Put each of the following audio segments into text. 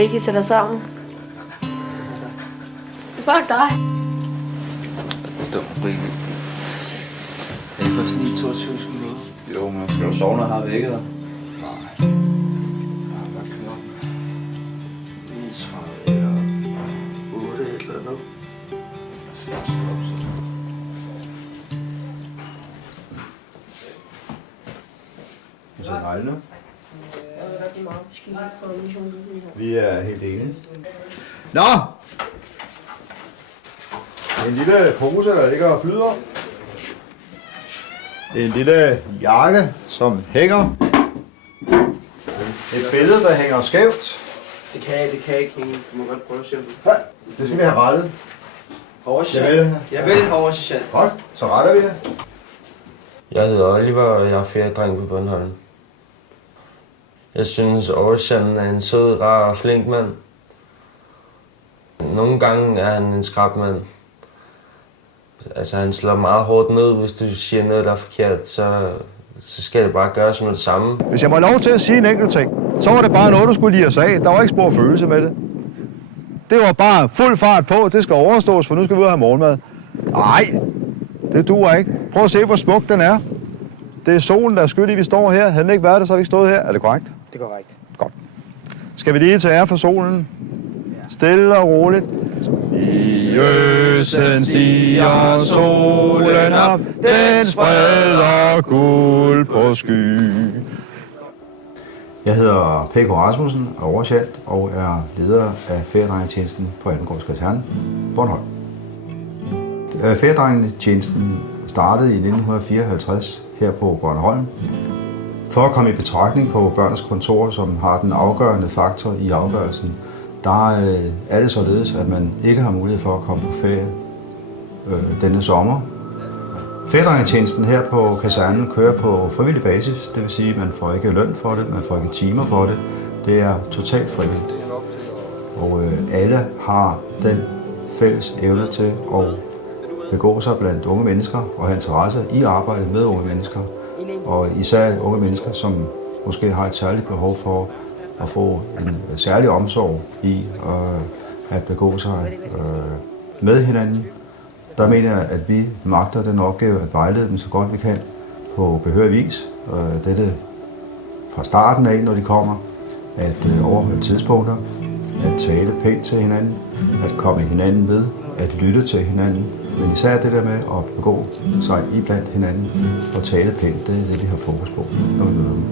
Rikke sætter sammen. Fuck dig. Dum Rikke. Er det først lige 22 minutter? Jo, men skal du sove, når jeg har vækket dig? Nej. Hvad er klokken? 39 eller 8 eller noget. Du ser dejligt nu. Vi er helt enige. Nå! En lille pose, der ligger og flyder. En lille jakke, som hænger. Et billede, der hænger skævt. Det kan jeg ikke hænge. Du må godt prøve at se, om du... Det skal vi have rettet. Jeg vil over sergeant. Godt, så retter vi det. Jeg hedder Oliver, og jeg er feriedreng på Bornholm. Jeg synes, oversergeanten er en sød, rar og flink mand. Nogle gange er han en skrabmand. Altså, han slår meget hårdt ned, hvis du siger noget, der er forkert, så skal det bare gøres med det samme. Hvis jeg må lov til at sige en enkelt ting, så var det bare noget, du skulle lide at sige. Der var ikke spor følelse med det. Det var bare fuld fart på, det skal overstås, for nu skal vi ud og have morgenmad. Nej, det duer ikke. Prøv at se, hvor smuk den er. Det er solen, der er skyld i, vi står her. Havde den ikke været der, så har vi ikke stået her. Er det korrekt? Det er korrekt. Godt. Skal vi lige til ære for solen? Stille og roligt. I østen stiger solen op, den spreder guld på sky. Jeg hedder P.K. Rasmussen, er oversergent og er leder af feriedrengetjenesten på Almegårds Kaserne, Bornholm. Feriedrengetjenesten startede i 1954 her på Bornholm. For at komme i betragtning på børnenes kontor, som har den afgørende faktor i afgørelsen, der er det således, at man ikke har mulighed for at komme på ferie denne sommer. Feriedrengetjenesten her på kasernen kører på frivillig basis, det vil sige, at man får ikke løn for det, man får ikke timer for det. Det er totalt frivilligt. Og alle har den fælles evne til at begå sig blandt unge mennesker og have interesse i arbejdet med unge mennesker. Og især unge mennesker, som måske har et særligt behov for at få en særlig omsorg i at begå sig med hinanden. Der mener jeg, at vi magter den opgave at vejlede dem så godt vi kan på behørig vis. Dette fra starten af, når de kommer, at overholde tidspunkter, at tale pænt til hinanden, at komme hinanden ved, at lytte til hinanden. Men især det der med at begå sig iblandt hinanden og tale pænt, det er det, vi har fokus på, når vi møder dem.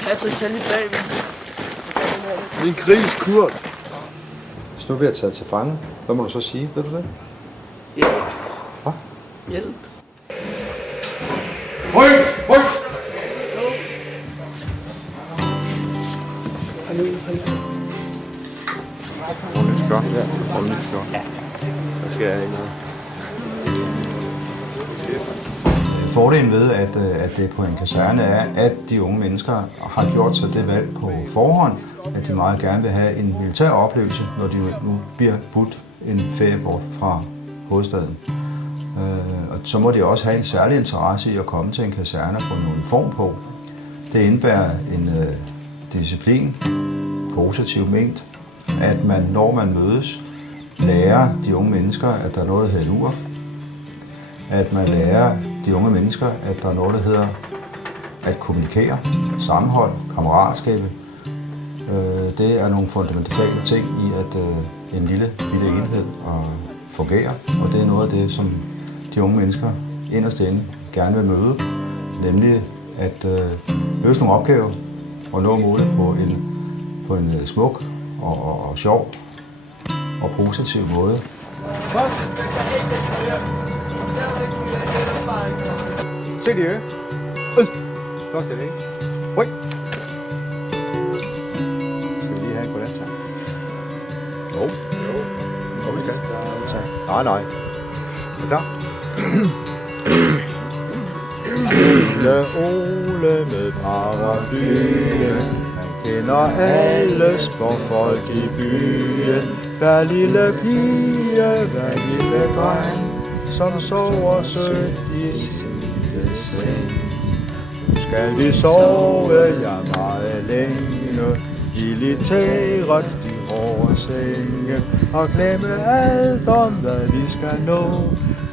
Patrick, tag lige bagved. Min gris, Kurt. Hvis nu bliver taget til fange, hvad må du så sige? Ved du det? Hjælp. Hvad? Hjælp. Ryk! Ryk! Ordentligt skør. Ja, ordentligt skør. Ja. Der skal jeg ikke noget. Fordelen ved, at det på en kaserne er, at de unge mennesker har gjort sig det valg på forhånd, at de meget gerne vil have en militær oplevelse, når de nu bliver budt en ferie bort fra hovedstaden. Og så må de også have en særlig interesse i at komme til en kaserne og få en uniform på. Det indebærer en disciplin, positivt ment, at man, når man mødes, lærer de unge mennesker, at der er noget, der hedder ur. At man lærer de unge mennesker, at der er noget, der hedder at kommunikere, sammenhold, kammeratskab. Det er nogle fundamentale ting i, at en lille enhed fungerer. Og det er noget af det, som de unge mennesker inderst inde gerne vil møde. Nemlig at løse nogle opgaver og nå målet på en smuk og sjov og positiv måde. Se de øje. Godt det, ikke? Ryk. Skal vi lige have en godnatsang? Jo. Jo, vi skal. Nej, nej. Er du klar? Ole med paraplyen, han kender alle små folk i byen. Hver lille pige, hver lille dreng, som sover sødt i sin lille seng. Nu skal vi sove, ja meget længe, i literet de hårde senge, og glemme alt om, hvad vi skal nå.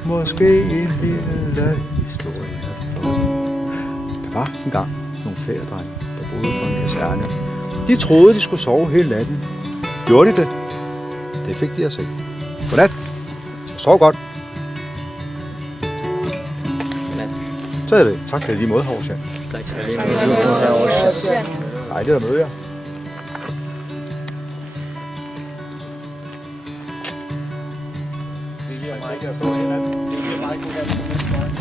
Måske en lille historie for. Der var engang nogle feriedrenge, der boede på en kaserne. De troede, de skulle sove hele natten. Gjorde de det? Det fik de at se. Godnat. Sov godt. Så er det. Tak for det lige måde, Horsen. Tak for det. Nej, det er der møde jer. Det giver mig ikke at stå hinanden. Det giver mig ikke at stå hinanden.